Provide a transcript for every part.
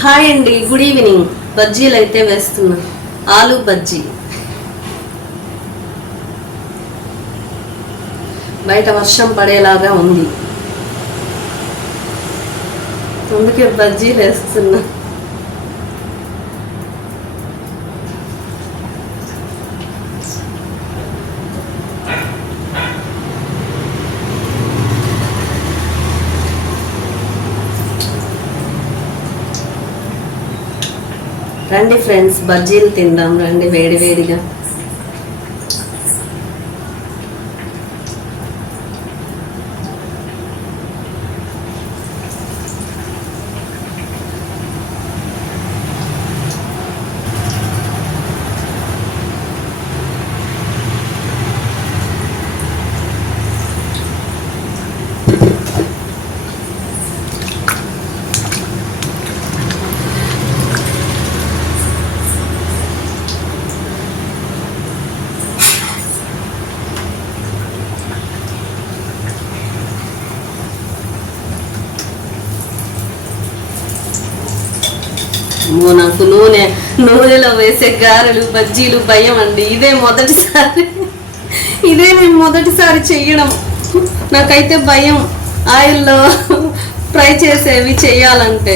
Hi అండి good evening. బజ్జీలు అయితే వేస్తున్నా. ఆలు బజ్జీ. బయట వర్షం పడేలాగా ఉంది. అందుకే బజ్జీలు వేస్తున్నా. రండి ఫ్రెండ్స్ బజ్జీలు తిందాం రండి వేడి అమ్మో నాకు నూనె నూనెలో వేసే గారెలు బజ్జీలు భయం అండి. ఇదే మొదటిసారి. ఇదే నేను మొదటిసారి చెయ్యడం. నాకైతే భయం. ఆయిల్లో ఫ్రై చేసేవి చేయాలంటే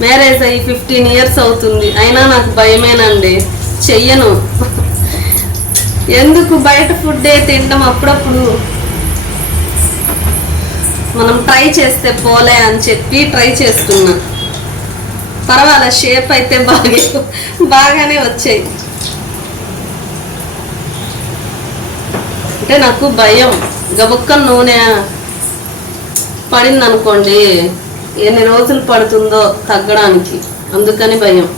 మ్యారేజ్ అయ్యి ఫిఫ్టీన్ ఇయర్స్ అవుతుంది. అయినా నాకు భయమేనండి. చెయ్యను. ఎందుకు బయట ఫుడ్డే తినడం అప్పుడప్పుడు? మనం ట్రై చేస్తే పోలే అని చెప్పి ట్రై చేస్తున్నా. పర్వాలే షేప్ అయితే బాగా బాగానే వచ్చాయి. అంటే నాకు భయం గబుక్క నూనె పడింది అనుకోండి ఎన్ని రోజులు పడుతుందో తగ్గడానికి. అందుకని భయం.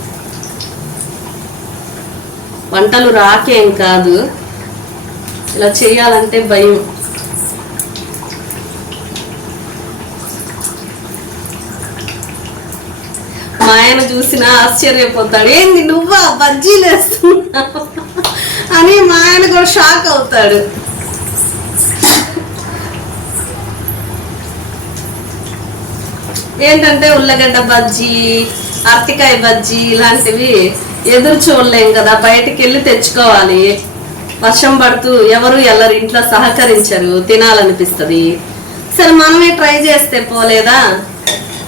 వంటలు రాకేం కాదు. ఇలా చేయాలంటే భయం. మా ఆయన చూసినా ఆశ్చర్యపోతాడు. ఏంది నువ్వా? బజ్జీలు వేస్తున్నావు? అని మా ఆయన కూడా షాక్ అవుతాడు. ఏంటంటే ఉల్లగడ్డ బజ్జీ అరటికాయ బజ్జీ ఇలాంటివి ఎదురు చూడలేం కదా. బయటికి వెళ్ళి తెచ్చుకోవాలి. వర్షం పడుతూ ఎవరు ఎల్లరు ఇంట్లో సహకరించరు తినాలనిపిస్తుంది. సరే మనమే ట్రై చేస్తే పోలేదా?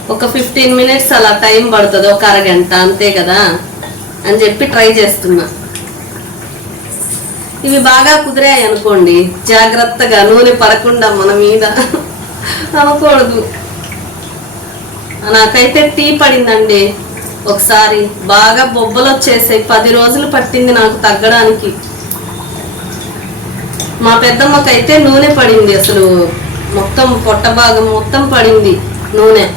ఒక ఫిఫ్టీన్ మినిట్స్ అలా టైం పడుతుంది ఒక అరగంట అంతే కదా? అని చెప్పి ట్రై చేస్తున్నా. ఇవి బాగా కుదిరాయి అనుకోండి జాగ్రత్తగా నూనె పడకుండా మన మీద అనకూడదు. నాకైతే టీ పడిందండి. ఒకసారి బాగా బొబ్బలు వచ్చేసాయి పది రోజులు పట్టింది నాకు తగ్గడానికి. మా పెద్దమ్మకైతే నూనె పడింది అసలు. మొత్తం పొట్ట భాగం మొత్తం పడింది నూనె.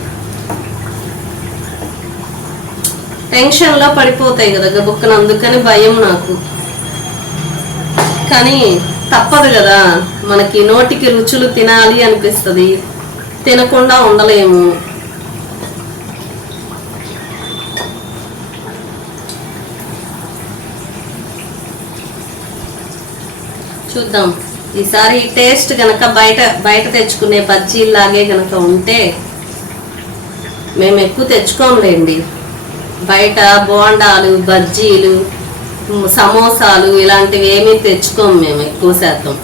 టెన్షన్లో పడిపోతాయి కదా గబుక్కన అందుకని భయం నాకు. కానీ తప్పదు కదా మనకి నోటికి రుచులు తినాలి అనిపిస్తుంది. తినకుండా ఉండలేము. చూద్దాం. ఈసారి టేస్ట్ కనుక బయట బయట తెచ్చుకునే బజ్జీలాగే కనుక ఉంటే మేము ఎక్కువ తెచ్చుకోంలేండి. బయట బోండాలు బజ్జీలు సమోసాలు ఇలాంటివి ఏమీ తెచ్చుకోము మేము ఎక్కువ శాతం.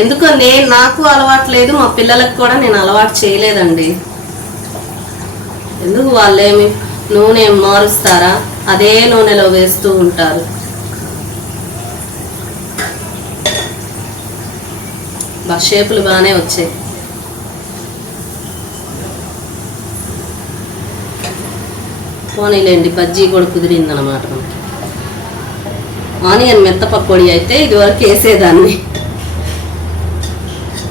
ఎందుకో నేను నాకు అలవాటు లేదు మా పిల్లలకు కూడా నేను అలవాటు చేయలేదండి. ఎందుకు వాళ్ళేమి నూనె మారుస్తారా? అదే నూనెలో వేస్తూ ఉంటారు. షేపులు బాగానే వచ్చాయి. పోనీలేండి బజ్జీ కూడా కుదిరింది అనమాట మనకి. ఆనియన్ మెత్త పకోడీ అయితే ఇది వరకు వేసేదాన్ని.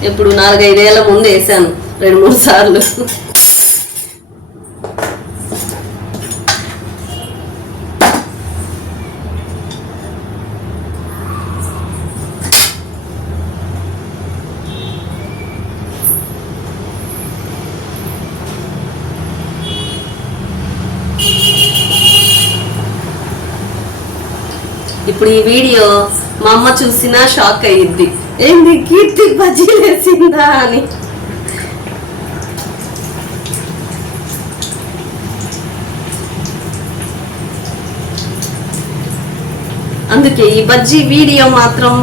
ఇప్పుడు నాలుగైదేళ్ళ ముందు వేసాను రెండు మూడు సార్లు. ఇప్పుడు ఈ వీడియో మా అమ్మ చూసినా షాక్ అయ్యింది ఏంది కీర్తి బజ్జీ వేసిందా అని. అందుకే ఈ బజ్జీ వీడియో మాత్రం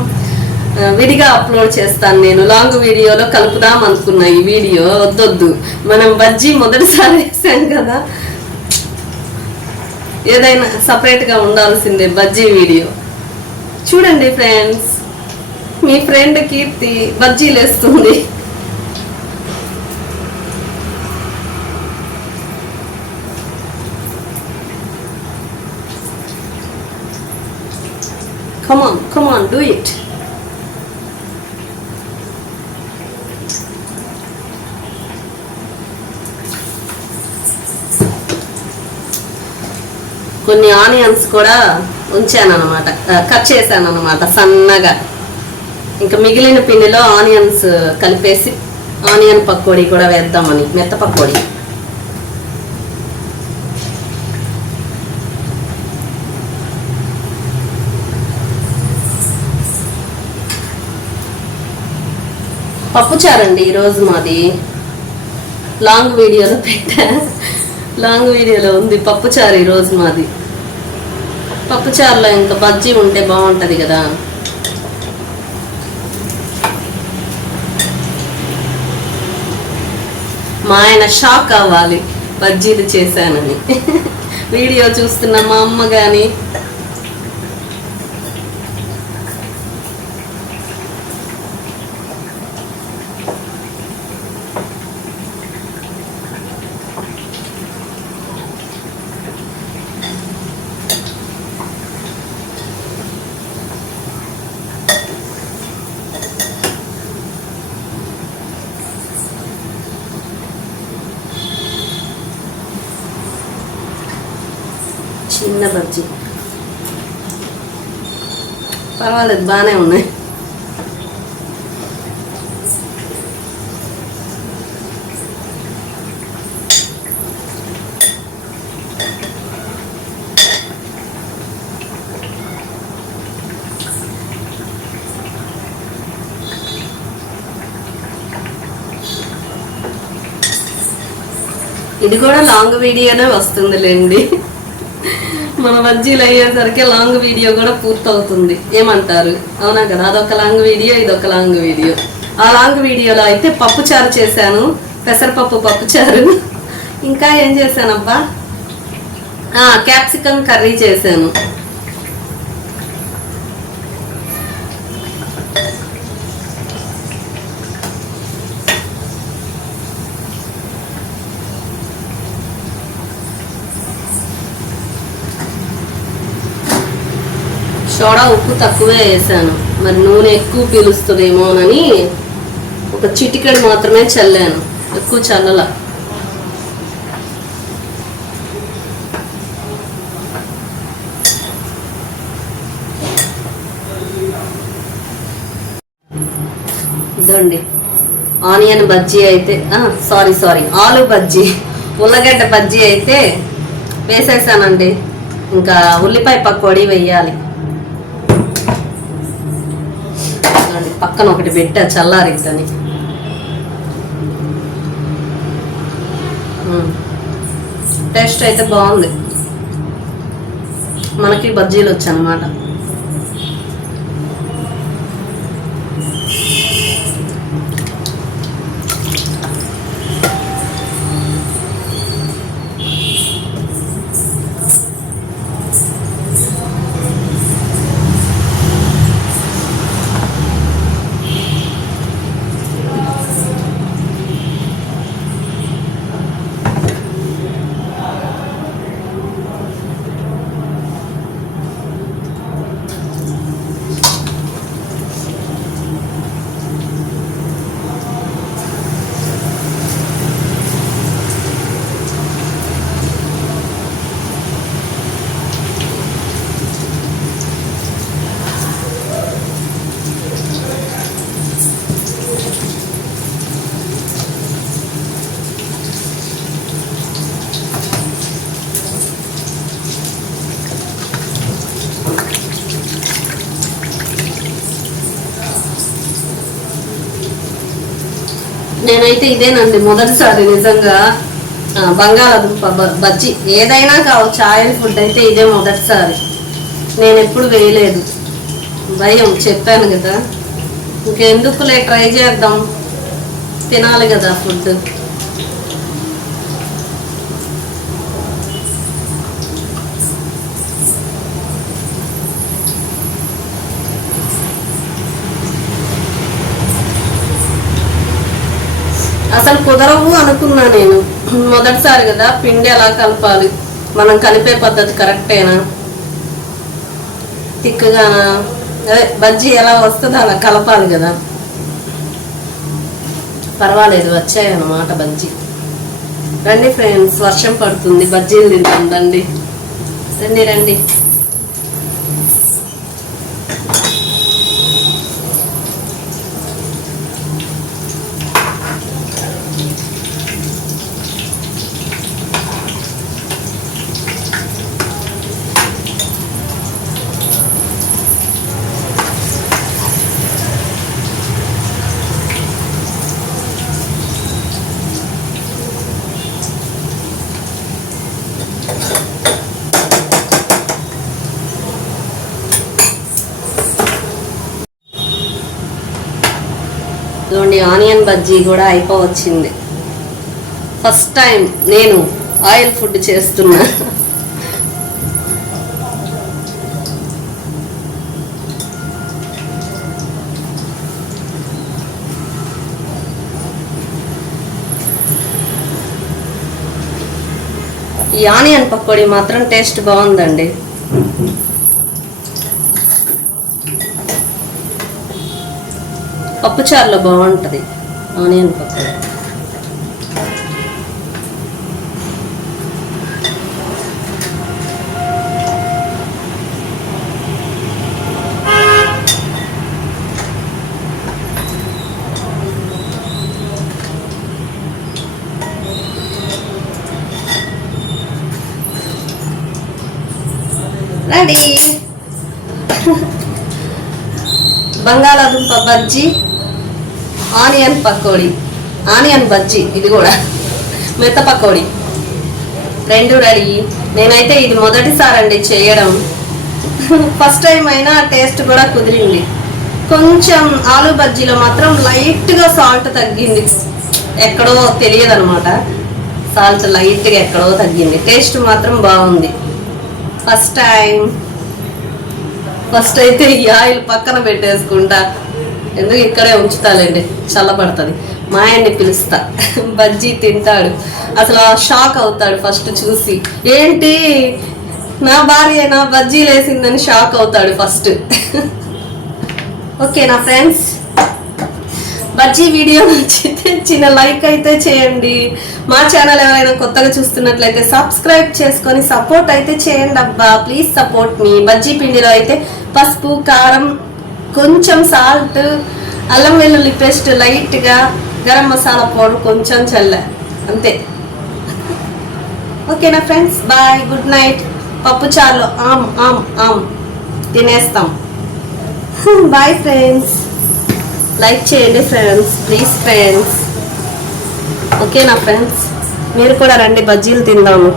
విడిగా అప్లోడ్ చేస్తాను నేను. లాంగ్ వీడియోలో కలుపుదాం అనుకున్నా ఈ వీడియో. వద్దొద్దు. మనం బజ్జీ మొదటిసారి వేసాం కదా. ఏదైనా సపరేట్గా ఉండాల్సిందే బజ్జీ వీడియో. చూడండి ఫ్రెండ్స్ మీ ఫ్రెండ్ కీర్తి బజ్జీలు వేస్తుంది Come on, come on, do it. కొన్ని ఆనియన్స్ కూడా ఉంచాను అనమాట కట్ చేశాను అనమాట సన్నగా. ఇంకా మిగిలిన పిండిలో ఆనియన్స్ కలిపేసి ఆనియన్ పకోడీ కూడా వేద్దామని మెత్త పకోడీ. పప్పుచారండి ఈరోజు మాది. లాంగ్ వీడియోలో పెట్టా. లాంగ్ వీడియోలో ఉంది పప్పుచారు ఈరోజు మాది. పప్పుచారులో ఇంకా బజ్జీ ఉంటే బాగుంటుంది కదా. మా ఆయన షాక్ అవ్వాలి బజ్జీలు చేశానని. వీడియో చూస్తున్న మా అమ్మ కానీ చిన్న బజ్జీ. పర్వాలేదు బాగానే ఉన్నాయి. ఇది కూడా లాంగ్ వీడియోనే వస్తుందిలేండి. మన బజ్జీలు అయ్యేసరికి లాంగ్ వీడియో కూడా పూర్తవుతుంది. ఏమంటారు? అవునా కదా? అదొక లాంగ్ వీడియో ఇదొక లాంగ్ వీడియో. ఆ లాంగ్ వీడియోలో అయితే పప్పుచారు చేశాను. పెసరపప్పు పప్పుచారు ఇంకా ఏం చేశానబ్బా? క్యాప్సికమ్ కర్రీ చేశాను. సోడా ఉప్పు తక్కువే వేసాను. మరి నూనె ఎక్కువ పీలుస్తుందేమోనని ఒక చిటికెడు మాత్రమే చల్లాను. ఎక్కువ చల్లల. ఇదండి. ఆనియన్ బజ్జీ అయితే సారీ సారీ ఆలు బజ్జీ. ఉల్లగడ్డ బజ్జీ అయితే వేసేసానండి. ఇంకా ఉల్లిపాయ పకోడీ వేయాలి అది పక్కన ఒకటి పెట్టా చల్లారిద్దని మ్మ్. టేస్ట్ అయితే బాగుంది. మనకి బజ్జీలు వచ్చనమాట నేనైతే ఇదేనండి మొదటిసారి నిజంగా బంగాళాదుంప బ- బజ్జీ. ఏదైనా కావచ్చు ఆయిల్ ఫుడ్ అయితే ఇదే మొదటిసారి. నేను ఎప్పుడు వేయలేదు. భయం చెప్పాను కదా. ఇంకెందుకులే ట్రై చేద్దాం. తినాలి కదా ఫుడ్. అసలు కుదరవు అనుకున్నా నేను. మొదటిసారి కదా పిండి ఎలా కలపాలి? మనం కలిపే పద్ధతి కరెక్టేనా? తిక్కుగానా అదే బజ్జీ ఎలా వస్తుందో అలా కలపాలి కదా. పర్వాలేదు వచ్చాయన్నమాట బజ్జీ. రండి ఫ్రెండ్స్ వర్షం పడుతుంది బజ్జీలు తింటాం రండి. రండి రండి. ఇదిగోండి ఆనియన్ బజ్జీ కూడా అయిపోవచ్చింది. ఫస్ట్ టైం నేను ఆయిల్ ఫుడ్ చేస్తున్నా. ఈ ఆనియన్ పకోడీ మాత్రం టేస్ట్ బాగుందండి. పప్పుచారులో బాగుంటుంది. Onion pakodi ready. బంగాళాదుంప బజ్జీ. ఆనియన్ పకోడీ. ఆనియన్ బజ్జీ ఇది కూడా. మెత్త పకోడీ. రెండు రెడీ. నేనైతే ఇది మొదటిసారి అండి చేయడం. ఫస్ట్ టైం అయినా టేస్ట్ కూడా కుదిరింది. కొంచెం ఆలు బజ్జీలో మాత్రం లైట్గా సాల్ట్ తగ్గింది. ఎక్కడో తెలియదు అనమాట సాల్ట్ లైట్గా ఎక్కడో తగ్గింది. టేస్ట్ మాత్రం బాగుంది. First time. ఫస్ట్ అయితే ఈ ఆయిల్ పక్కన పెట్టేసుకుంటా. ఎందుకు ఇక్కడే ఉంచుతాలేండి? చల్లబడుతుంది. మా ఆయన్ని పిలుస్తా. బజ్జీ తింటాడు. అసలు షాక్ అవుతాడు ఫస్ట్ చూసి. ఏంటి? నా భార్య నా బజ్జీలు వేసిందని షాక్ అవుతాడు ఫస్ట్. ఓకే నా ఫ్రెండ్స్ బజ్జీ వీడియో నచ్చితే చిన్న లైక్ అయితే చేయండి. మా ఛానల్ ఎవరైనా కొత్తగా చూస్తున్నట్లయితే సబ్స్క్రైబ్ చేసుకొని సపోర్ట్ అయితే చేయండి అబ్బా. ప్లీజ్ సపోర్ట్ మీ. బజ్జీ పిండిలో అయితే పసుపు కారం కొంచెం సాల్ట్ అల్లం వెల్లుల్లి పేస్ట్ లైట్గా గరం మసాలా పౌడర్ కొంచెం చల్ల అంతే. ఓకేనా ఫ్రెండ్స్? Bye good night. పప్పు చారులో ఆమ్ ఆమ్ ఆమ్. తినేస్తాం. Bye friends. లైక్ చేయండి ఫ్రెండ్స్ ప్లీజ్ ఫ్రెండ్స్. ఓకేనా ఫ్రెండ్స్? మీరు కూడా రండి బజ్జీలు తిందాము.